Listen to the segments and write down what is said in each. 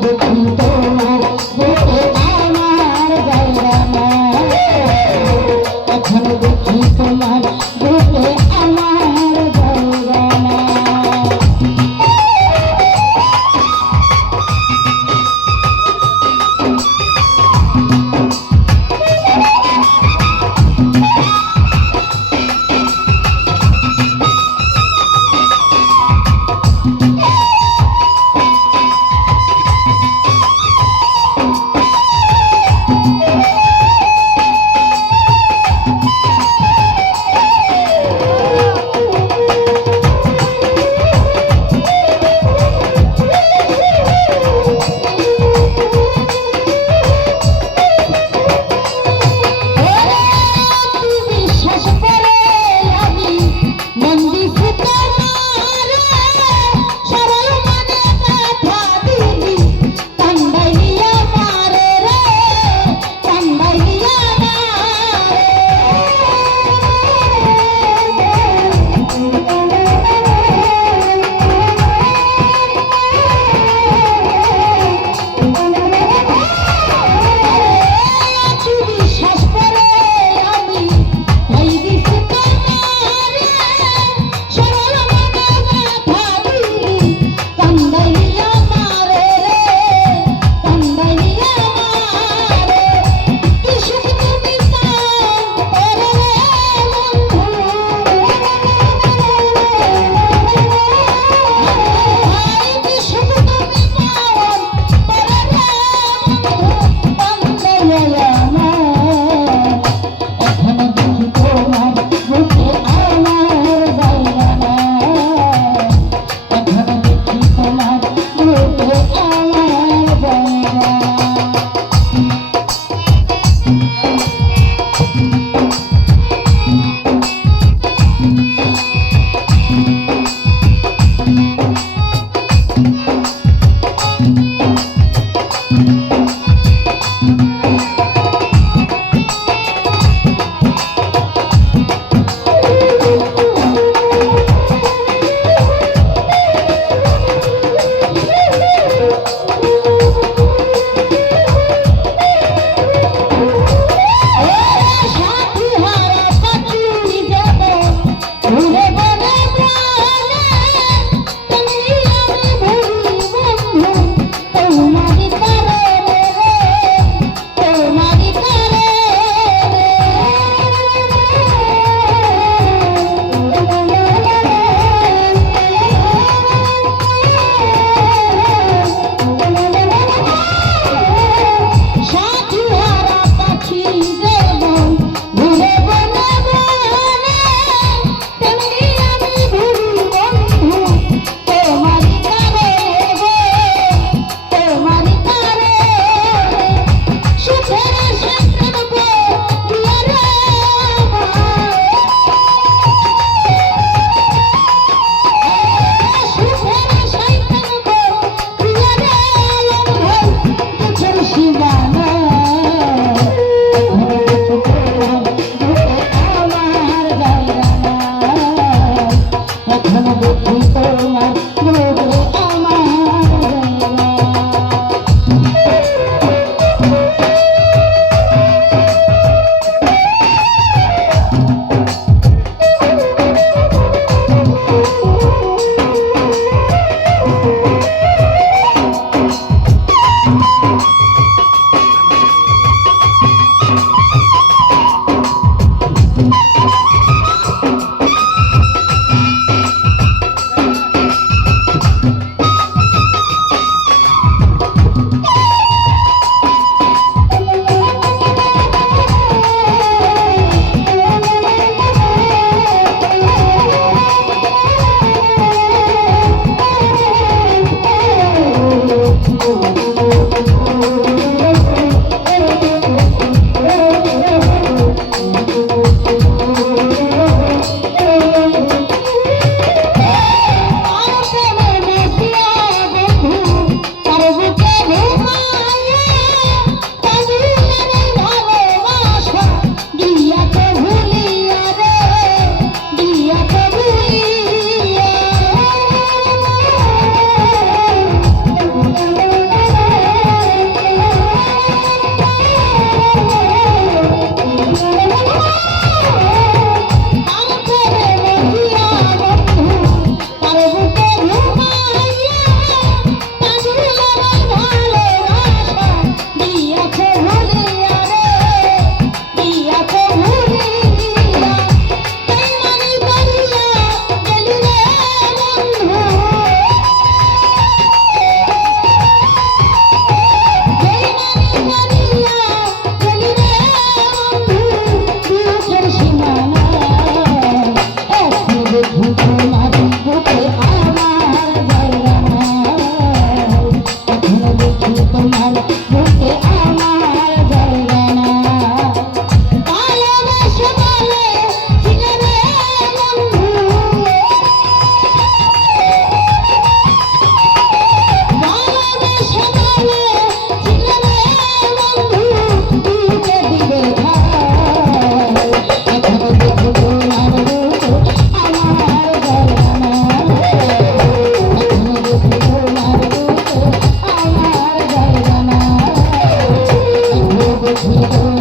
do cu.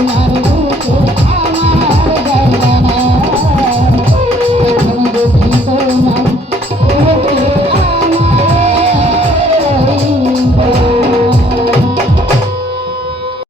আমার